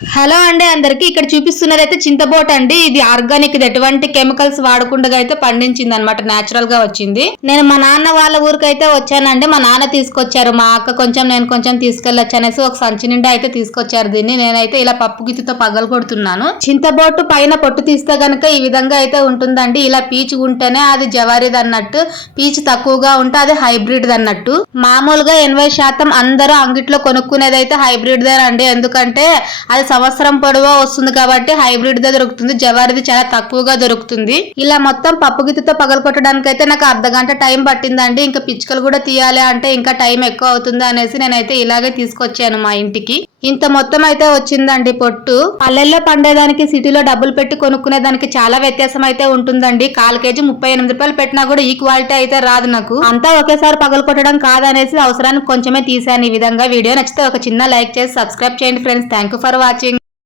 Hello అండి అందరికి ఇక్కడ చూపిస్తున్నది అయితే చింతబోట అండి. ఇది ఆర్గానిక్, ఇది ఎటువంటి కెమికల్స్ వాడకుండా అయితే పండించింది అనమాట, నేచురల్ గా వచ్చింది. నేను మా నాన్న వాళ్ళ ఊరికైతే వచ్చానండి. మా నాన్న తీసుకొచ్చారు, మా అక్క కొంచెం నేను కొంచెం తీసుకెళ్ళొచ్చు అనేసి ఒక సంచి నిండా అయితే తీసుకొచ్చారు దీన్ని. నేనైతే ఇలా పప్పు గిత్తితో పగలు కొడుతున్నాను. చింతబోటు పైన పొట్టు తీస్తే గనక ఈ విధంగా అయితే ఉంటుందండి. ఇలా పీచు ఉంటేనే అది జవారిది అన్నట్టు, పీచు తక్కువగా ఉంటే అది హైబ్రిడ్ అన్నట్టు. మామూలుగా 80% అందరూ అంగిట్లో కొనుక్కునేది అయితే హైబ్రిడ్ దేనండి. ఎందుకంటే అది సంవత్సరం పొడవా వస్తుంది కాబట్టి హైబ్రిడ్ దే దొరుకుతుంది. జవారిది చాలా తక్కువగా దొరుకుతుంది. ఇలా మొత్తం పప్పు గిత్తితో పగలు కొట్టడానికి అయితే నాకు అర్ధగంట టైం పట్టిందండి. ఇంకా పిచ్చుకలు కూడా తీయాలి అంటే ఇంకా టైం ఎక్కువ అవుతుంది అనేసి నేనైతే ఇలాగే తీసుకొచ్చాను మా ఇంటికి. ఇంత మొత్తం అయితే వచ్చిందండి పొట్టు. పల్లెల్లో పండేదానికి సిటీలో డబ్బులు పెట్టి కొనుక్కునే దానికి చాలా వ్యత్యాసం అయితే ఉంటుందండి. 1/4 కేజీ 38 రూపాయలు పెట్టినా కూడా ఈ క్వాలిటీ అయితే రాదు నాకు. అంతా ఒకేసారి పగలు కొట్టడం కాదనేసి అవసరానికి కొంచెమే తీసాను. ఈ విధంగా వీడియో నచ్చితే ఒక చిన్న లైక్ చేసి సబ్స్క్రైబ్ చేయండి friends. Thank you for watching.